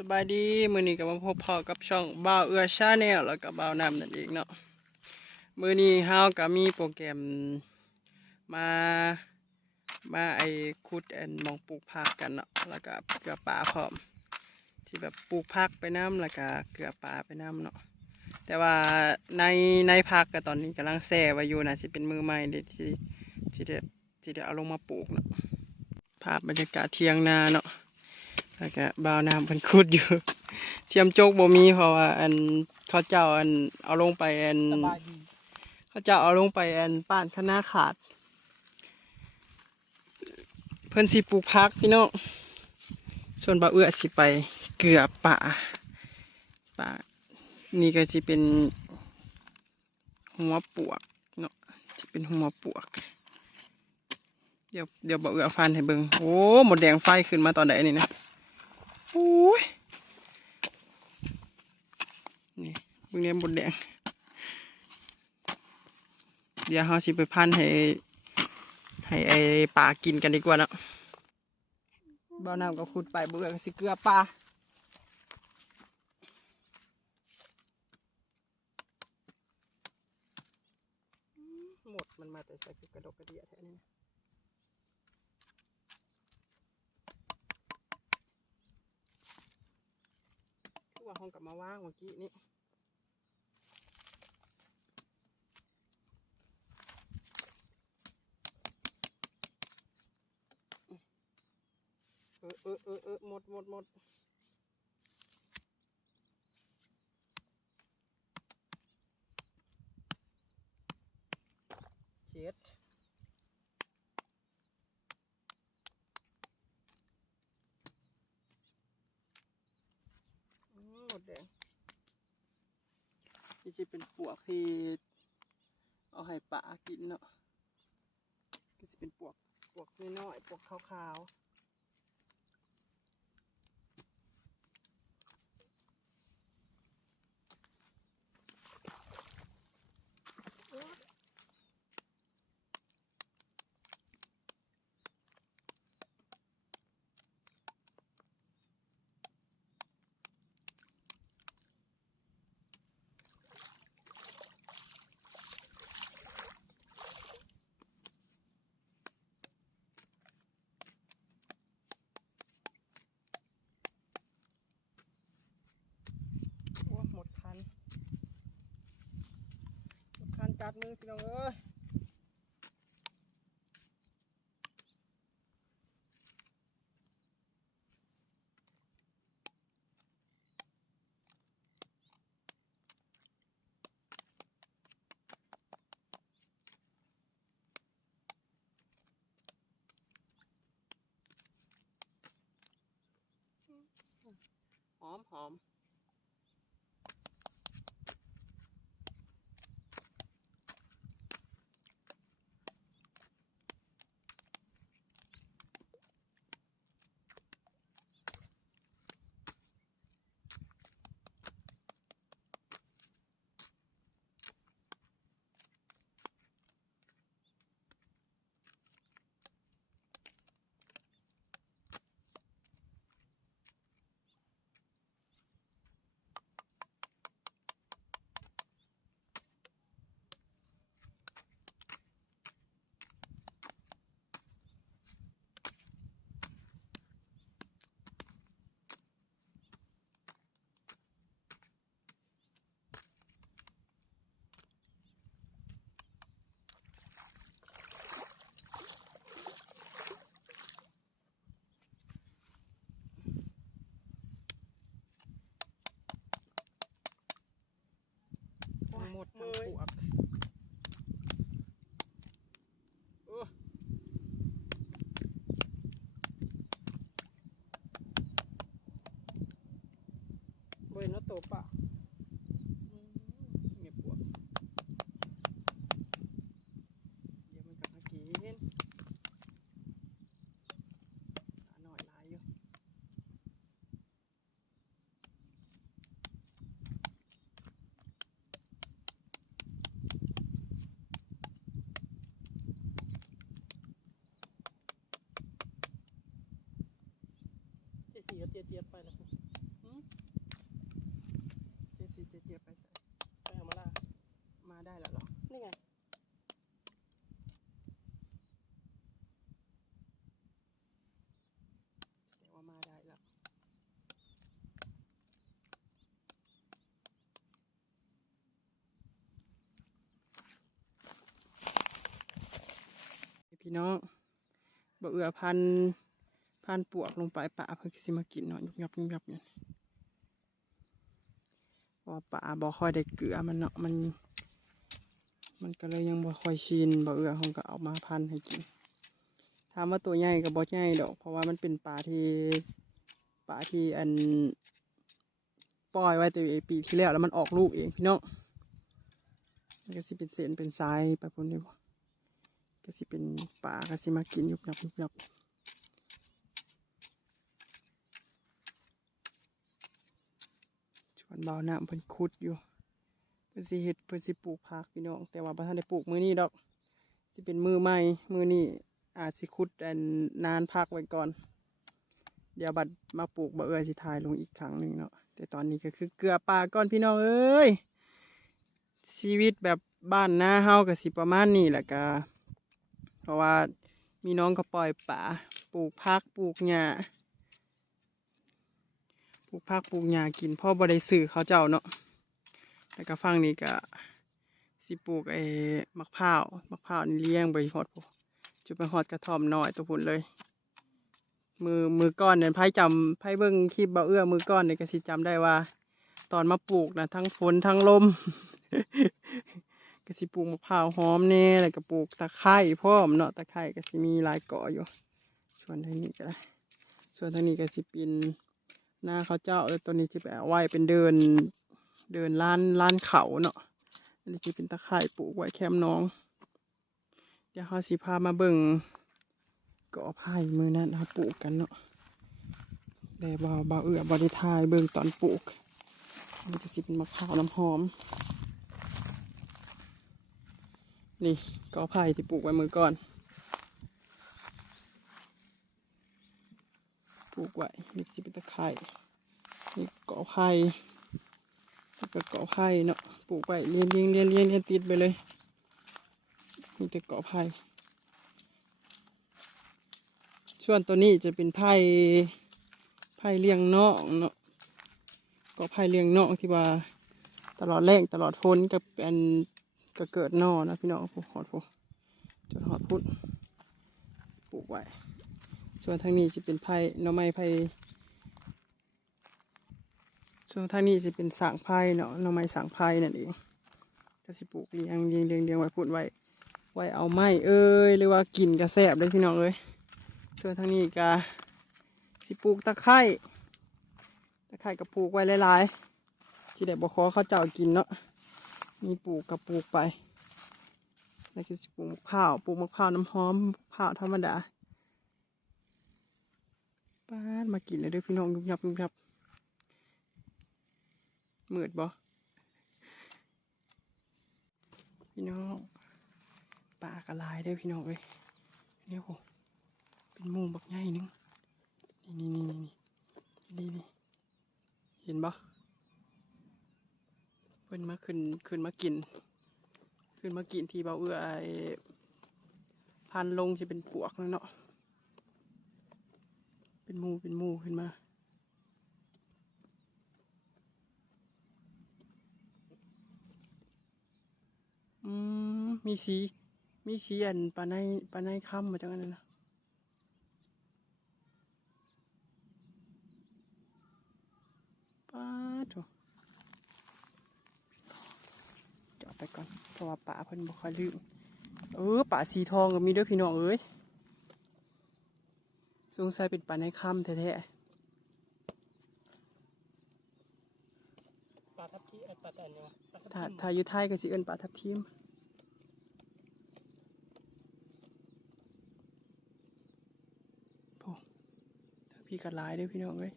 สบายดีมือนี้ก็มาพบพอกับช่องบ่าวเอือชาแนลแล้วก็บ่าวนำนั่นเองเนาะมือนี้เฮาก็มีโปรแกรมมามาไอคุดแอนมองปลูกผักกันเนาะแล้วก็เกลือป่าพร้อม ที่แบบปลูกผักไปน้ำแล้วก็เกลือป่าไปน้ำเนาะแต่ว่าในในผักก็ตอนนี้กำลังแซ่ไว้อยู่นะสิเป็นมือใหม่เด็ที่ที่เด็ที่เด็เอาลงมาปลูกเนาะภาพบรรยากาศเที่ยงนาเนาะ แล้วก็บ่าวน้ำเพิ่นขุดอยู่ เทียมโจกบ่มีเพราะว่าอันเขาเจ้าอันเอาลงไปอันสบายดีเขาเจ้าเอาลงไปอันป้านคณะขาด เพิ่นสิปลูกพักพี่น้องส่วนบ่าวเอื้อสิไปเกลือป่าป่านี่ก็สิเป็นหัวปวกเนาะที่เป็นหัวปวก เดี๋ยวเดี๋ยวบ่าวเอื้อฟันให้เบิ่งโอ้หมดแดงไฟขึ้นมาตอนไหนนี่นะโอ้ยนี่เบิ่งเนี้ยงบดแดง เดี๋ยวเราสิไปพันให้ ให้ไอปลากินกันดีกว่าเนาะบ้าน้ำก็ขุดไปเบื่อสิเกลือปลาหมดมันมาแต่ใส่กระดกกระเดียแท้นี่คื องกลับมาว่างเมื่อกี้นี่เออเออเออเออหมดหมดหมดเจ็ดอืมหมดแดงนี่ จะเป็นปวกที่เอาให้ปลากินเนาะก็จะเป็นปวกปวกน้อยๆปวกขาวๆ โอ้หมดคัน ตัดมือพี่น้องเอ้ยหอมหอม ทั้ งหมดทั้งปวกโอ้เบยนโตปะอืมเงียบปวกเดี๋ยวมันกลับมากินหาหน่อยหลายอยู่ เจี๊ยบๆไปแล้วครับอืจะเจี๊ยบไปใส่ไปเอามาล่ามาได้แล้วเหรอ นี่ไงแต่ว่ามาได้แล้วพี่น้องบ่เอือพัน พันปวกลงไปป่าเพิ่นก็สิมากินเนาะยุบยับยุบยับเนี่ยพราะว่าป่าบ่ค่อยได้เกลือมันเนาะมัน มันก็เลยยังบ่ค่อยชินบ่เอือเฮาก็เอามาพันให้กินถามว่าตัวใหญ่กับบ่ใหญ่ดอก เพราะว่ามันเป็นปลาที่ปลาที่อันปล่อยไว้แต่ปีที่แล้วแล้วมันออกลูกเองพี่น้องมันก็สิเป็นเส้นเป็นสายไปพุ่นเลยบ่ก็สิเป็นปลาก็สิมากินยุบยับยุบยับช วนเบาน้ำเพิ่นขุดอยู่เพิ่นสิเฮ็ดเพิ่นสิปลูกผักพี่น้องแต่ว่าบ่ทันได้ปลูกมื้อนี้ดอกสิเป็นมือใหม่มือนี้อาจสิคุดนนานพักไว้ก่อน เดี๋ยวบัดมาปลูกบะเอือสิทายลงอีกครั้งหนึ่งเนาะแต่ตอนนี้ก็คือเกลือป่าก่อนพี่น้องเอ้ยชีวิตแบบบ้านนาเฮาก็สิประมาณนี้แหละกะเพราะว่ามีน้องก็ปล่อยป่าปลูกพักปลูกหญ้า ปลูกพักปลูกหญ้ากินพ่อบ่ได้ซื้อเขาเจ้าเนาะแล้วก็ฟังนี้ก็สิปลูกไอ้มะพร้าวมะพร้าวนี่เลี้ยงไปฮอดพวกจะไปฮอดกระท่อมน้อยตัวพุ่นเลย มือมือก้อนเนี่ยไพ่จำไพ่เบิ้งคลิปเบาเอื้อมือก้อนเนี่ยก็สิจำได้ว่า ตอนมาปลูกนะทั้งฝนทั้งลมก็สิปลูกมะพร้าวหอมแน่แล้วก็ปลูกตะไคร้พร้อมเนาะตะไคร้ก็สิมีลายเกาะอยู่ ส่วนทางนี้ก็ส่วนทางนี้ก็สิเป็น หน้าเขาเจ้าเออตัวนี้จะไปเอาไว้เป็นเดินเดินล้านล้านเขาเนาะอันนี้จะเป็นตะไคร่ปลูกไว้แคมน้อง เดี๋ยวเขาสิพามาเบิ่งกอไผ่มือนั้นเขาปลูกกันเนาะแต่บ่าวบ่าวเอือบริทายเบิ่งตอนปลูกอันนี้ก็สิเป็นมะพร้าวน้ำหอม นี่กอไผ่ที่ปลูกไว้มือก่อน ปลูกไว้นี่สิเป็นตะไคร่นี่กอไผ่แล้วก็เกาะไผ่เนาะปลูกไปเรียงเรียงเรียงเรียงเรียงติดไปเลยมีแต่เกาะไผ่ส่วนตัวนี้จะเป็นไผ่ไผ่เลี้ยงนอกเนาะเกาะไผ่เลี้ยงนอกที่ว่าตลอดแรงตลอดฝนกับอันก็เกิดนอนะพี่น้องหอดผูจนหอดพุดปลูกไว้ ส่วนทางนี้จะเป็นไผ่หน่อไม้ไผ่ส่วนทางนี้จะเป็นสางไผ่เนาะหน่อไม้สางไผ่นั่นเองก็สิปลูกเลี้ยงเลี้ยงเลี้ยงเลี้ยงไว้พูดไว้ ไว้เอาไม้เอ้ยหรือว่ากินกระแสบเลยพี่น้องเอ้ยส่วนทางนี้ก็สิปลูกตะไคร้ตะไคร้ก็ปลูกไว้หลายๆที่ได้บอกขอเขาเจ้ากินเนาะมีปลูกกับปลูกไปแล้วก็สิปลูกมะพร้าว ปลูกมะพร้าวน้ำหอมมะพร้าวธรรมดา ป้ามากินเลยเด้วยพี่น้องยุบยับยุบยับมืดบ่พี่น้องปลากระลายได้อพี่น้องเอ้ยเนี่ยโหเป็นหมูบักใหญ่นึงนี่นี่นี่นี่นี่เห็นบ่เพิ่นมาขึ้นขึ้นมากิน ขึ้นมากินที่เบาเอื้อไอพันลงจะเป็นปวกแล้วเนาะ เป็นมูเป็นมูขึ้นมาอืมมีสี มีสีอันปลาในปลาในค่ำมาจังอันนั้นนะป้าดโถจอดไปก่อนเพราะว่าป่าเพิ่นบ่ค่อยลืมเออป่าสีทองก็มีเด้อพี่น้องเอ้ย สงสัยเป็นปลาในค่ำแท้ปลาทับที่ไอ้ปลาแต่เนี่ยวะปลาทับๆถ้าทิมถ้าอยู่ไทยก็สิเอิ้นปลาทับทิมโอ้ทางพี่ก็หลายเด้อพี่น้องเอ้ย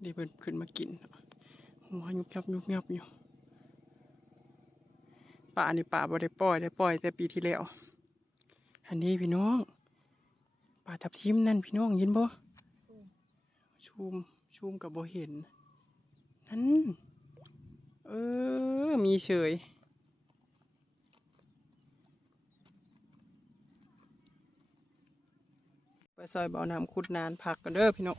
เดี๋ยวเพิ่นขึ้นมากินหัวยุบยับยุบยับอยู่ ป่านี่ป่าบ่ได้ปล่อยได้ปล่อยแต่ปีที่แล้ว อันนี้พี่น้อง ป่าทับทิมนั่นพี่น้องเห็นบ่สู้ชูมชูมกับโบเห็น นั่น เออ มีเฉยไปซอยเบาน้ำคุดนานพักกันเด้อพี่น้อง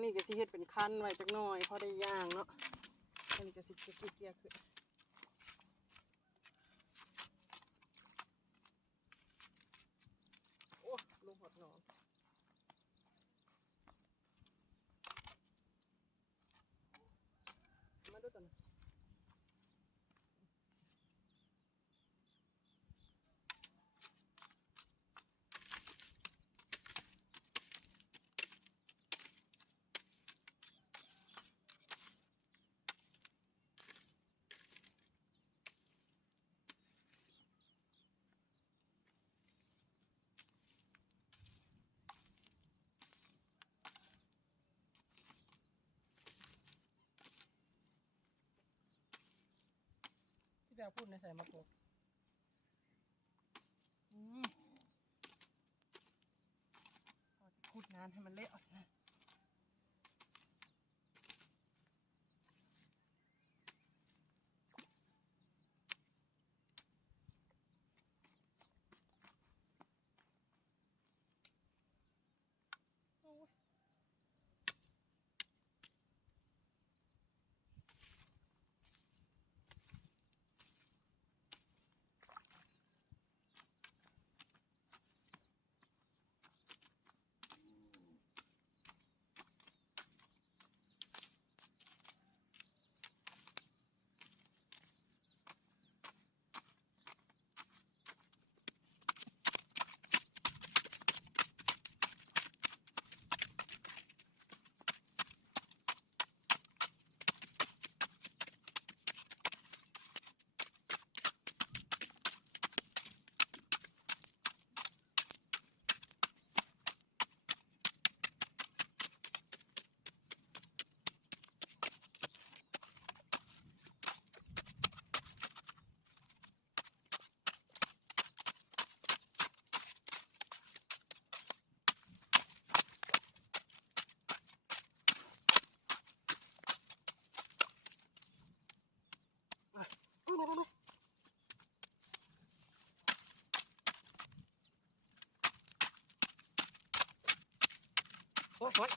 างนี้ก็สิเฮ็ดเป็นคันไว้จักหน่อยพอได้ย่างเนาะอันนี้ก็สิเกียกเกียขึ้นโอ้ลงหดหนอนมาดูตัวนะ ที่แบบ พูดในใส่มะกรูดอืมเอาพูดนานให้มันเละออกนะ โอ้ย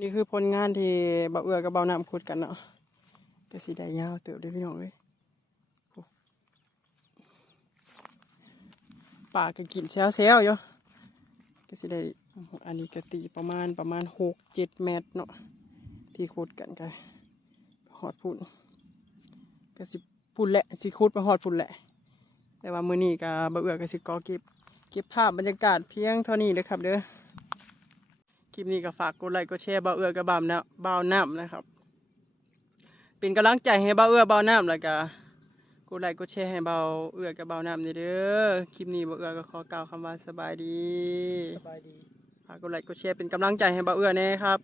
นี่คือผลงานที่เบาเอือกับเบาน้ำขุดกันเนาะก็สิได้ยาวเติบได้พี่น้องเลยป่าก็กินแซวๆอยู่ก็สิได้อันนี้ก็ตีประมาณประมาณหกเจ็ดเมตรเนาะที่ขุดกันกันหอดพุ่นก็สิพุ่นแหละสิขุดไปหอดพุ่นแหละ แต่ว่ามือนี้ก็เบาเอือก็สิกอเก็บเก็บภาพบรรยากาศเพียงเท่านี้เลยครับเด้อ ลิปนี้ก็ฝากกดไลค์กดแชร์เบาเอื้อกับบ่าวนะบ่าวน้ำนะครับ เป็นกำลังใจให้เบาเอื้อเบาน้ำแล้วก็กดไลค์กดแชร์ให้เบาเอื้อกับบ่าวน้ำนี่เด้อคลิปนี้เบาเอื้อก็ขอกล่าวคำว่าสบายดีสบายดีฝากกดไลค์กดแชร์เป็นกำลังใจให้เบาเอื้อแน่ครับ